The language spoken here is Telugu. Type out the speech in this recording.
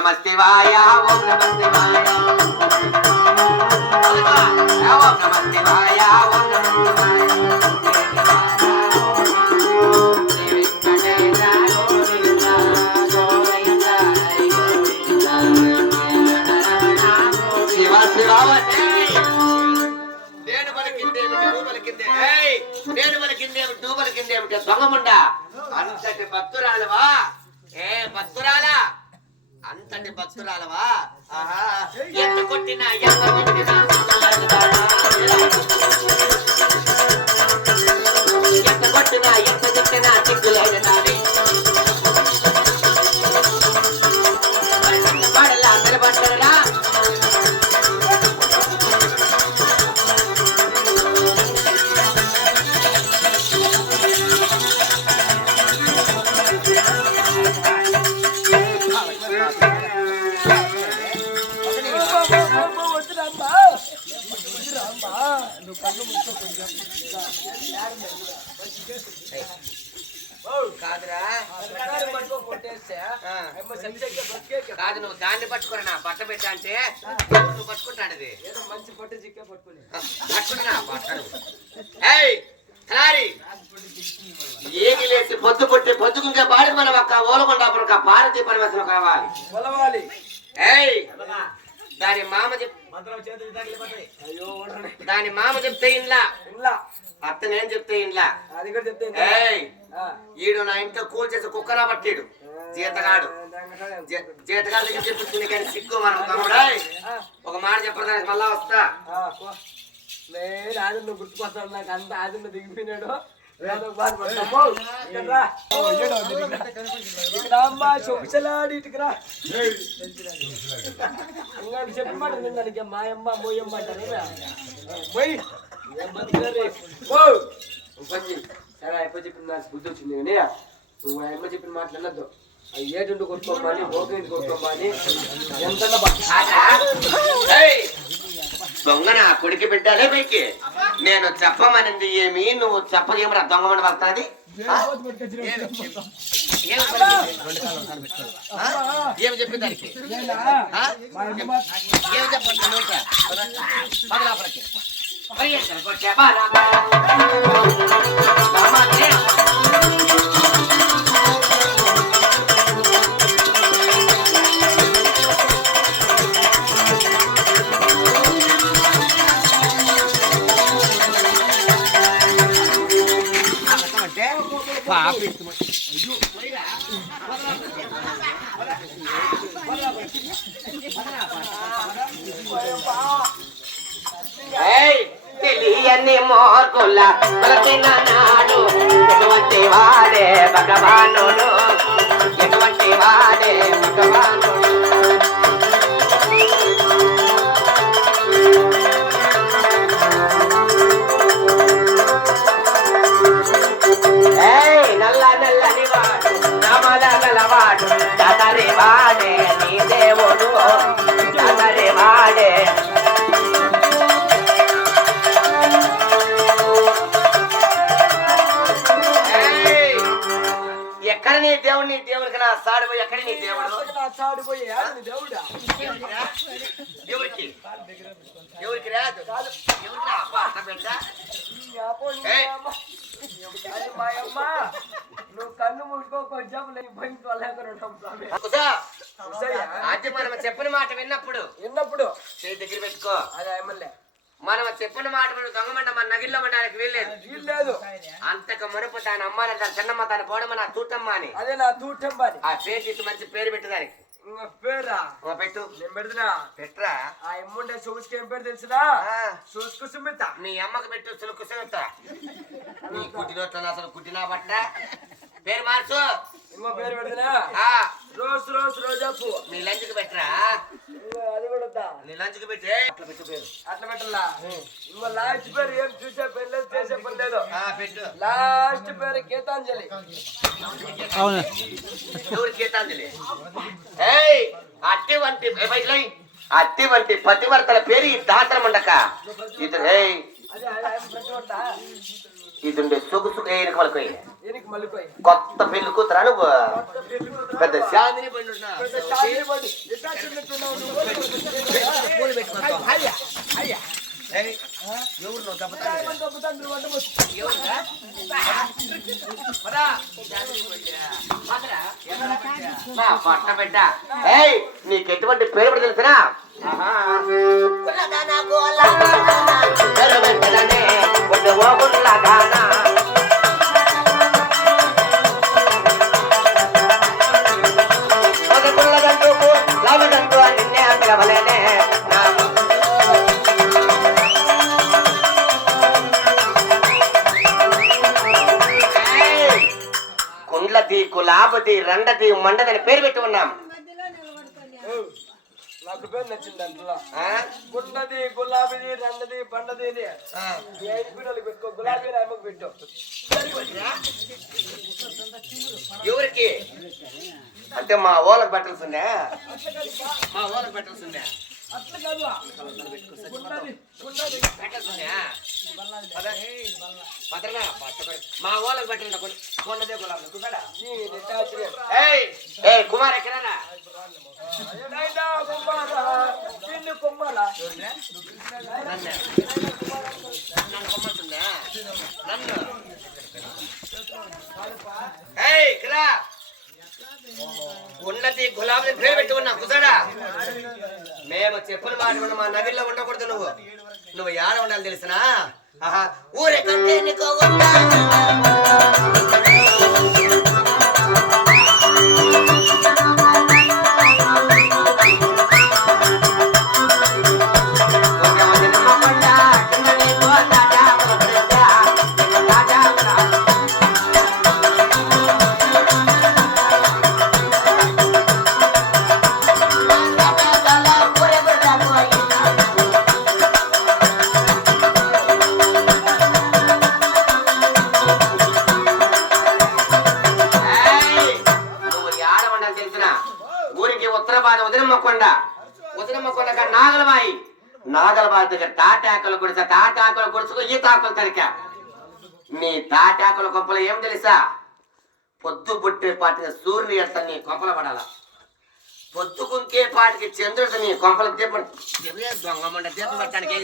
నమః శివాయ ఓం నమః శివాయ ఓం నమః శివాయ ఓం నమః శివాయ దొంగముండా అంతటి భక్తురాలవా ఏ భక్తురాలా అంతటి భక్తురాలవా ఎంత కొట్టినా ఎంత కొట్టినా ఎంత కొట్టినా ఎంత తిట్టినా చిక్కులేదు నాని పడలా నిలబడ్డరా కాదు నువ్వు దాన్ని పట్టుకురా నా బట్ట పెట్టా అంటే నువ్వు పట్టుకుంటాను అది మంచి పట్టు చిక్కే పట్టుకుంటున్నా పట్టను ఏగిలేసి పొద్దు పుట్టి పొద్దుకుంటే బాడి మనం ఒక్క ఓలకొండాపురం భారతీయ పరివేశం కావాలి దాని మామ చెప్తే ఇండ్లా అత్త నేను చెప్తే ఇండ్లా ఈడు నా ఇంట్లో కూల్ చేసి కుక్కరా పట్టాడు జీతగాడు దగ్గర చెప్పింది కానీ సిగ్గు మనం తమ్ముడా ఒక మాట చెప్పడానికి మళ్ళా వస్తా ఆదిన్న గుర్తుకొస్తాడు నాకు అంత ఆదిన్న దిగిపోయినాడు చెప్పమాట దానికి మాయమ్మ మోయమ్మ అంటారు సరే అయ్యప్ప చెప్పిన నాకు బుద్ధి వచ్చింది కానీ నువ్వు అయ్యమ్మ చెప్పిన మాట్లాడద్దు ఏటుండి కొట్టుకోమని ఓకేంటి కొట్టుకోమని ఎంత దొంగ నా కొడుకు బిడ్డాలే పైకి నేను చెప్పమనింది ఏమి నువ్వు చెప్పగేమరా దొంగమని వస్తుంది ఏమి చెప్పిన దానికి ఏమి చెప్పండి తెలియని మోర్కుల ప్రతిన నాడు ఎటువంటి వాడే భగవానుడు ఎటువంటి వాడే భగవానుడు నల్ల నల్లని వాడు నమల గలవాడు చదరి వాడే నీ దేవుడు చదరి వాడే ఎక్కడ నీ దేవుడు నీ దేవుడికి నా సాడిపోయి ఎక్కడ నీ దేవుడు సాడిపోయి దేవుడా ఎవరికి ఎవరికి రాదు నువ్వు కన్ను మూసుకో కొంచెం అది మనం చెప్పిన మాట విన్నప్పుడు చేతి దగ్గర పెట్టుకో అదే ఎమ్మెల్యే మనం చెప్పిన మాట దొంగమంట మన నగిల్లో ఉండడానికి వీల్లేదు అంతకు మునుపు దాని అమ్మాని దాని చిన్నమ్మ దాని పోవడమ్మ నా తూటమ్మ అని అదే నా తూటమ్మ అని ఆ పేరు తీసి మంచి పేరు పెట్టడానికి పేరా పెట్టు నేను పెడుతున్నా పెట్టరా ఆ ఎమ్ముండే సూసుకి ఏం పేరు తెలుసునా సూసుకు సుమిత మీ అమ్మకి పెట్టు సులుకు సుమిత నీ కుట్టినోట్ల అసలు కుట్టినా బట్ట పేరు మార్చు ఇంకో పేరు పెడుతున్నా రోజా పువ్వు మీ లంచ్కి పెట్టరా అది కూడా నీ లంచ్కి పెట్టే అట్లా పెట్టు పేరు అట్లా పెట్టాలా ఇంకో లాస్ట్ పేరు ఏం చూసే పని లేదు చేసే పని లేదు పెట్టు లాస్ట్ పేరు గీతాంజలి ఎవరు గీతాంజలి అట్టి వంటి పతివర్తల పేరు ఈ దాసరం ఉండక ఇతను ఇది ఉండే సొగుసు ఏరికలకి ఎనికి మళ్ళీపోయి కొత్త పెళ్లి కూతురా నువ్వు పెద్ద శాంతిని పండు ఎవరు నువ్వు పట్ట బిడ్డ నీకు ఎటువంటి పేరు కూడా తెలిసినా నిన్నే పిలవలేనే కుండ్లది కులాబది రండది మండదని పేరు పెట్టి ఉన్నాం. నాకు పేరు నచ్చింది అంటున్నా గుండది గులాబీది రండది బండది ఐదు పీటలు పెట్టుకో గులాబీ రామకు పెట్టు ఎవరికి అంటే మా ఓలకు పెట్టాల్సిందే మా ఓలకు పెట్టాల్సిందే అట్లా కాదు మా ఓలకు పెట్టండి కొండదే గులాబీ కుమార్ ఎక్కడా ఉన్నది గులాబీ పేరు పెట్టి ఉన్నా కుసడా మేము చెప్పులు మాట మా నదిలో ఉండకూడదు నువ్వు యాడ ఉండాలి తెలిసినా ఊరే కంటే ఉదరమ్మకొండ నాగలబాయి నాగలబాయి దగ్గర తాటాకులు కొడిసా తాటాకులు కొడుచుకో ఈ తాకులు తరిక మీ తాటాకుల కొంపలు ఏం తెలుసా పొద్దు పుట్టే పాటికి సూర్యుని ఎట్ట నీ కొంపల పడాల పొద్దుకుంకే పాటికి చంద్రుడు నీ కొంపలకు దొంగ దీపం పెట్టడానికి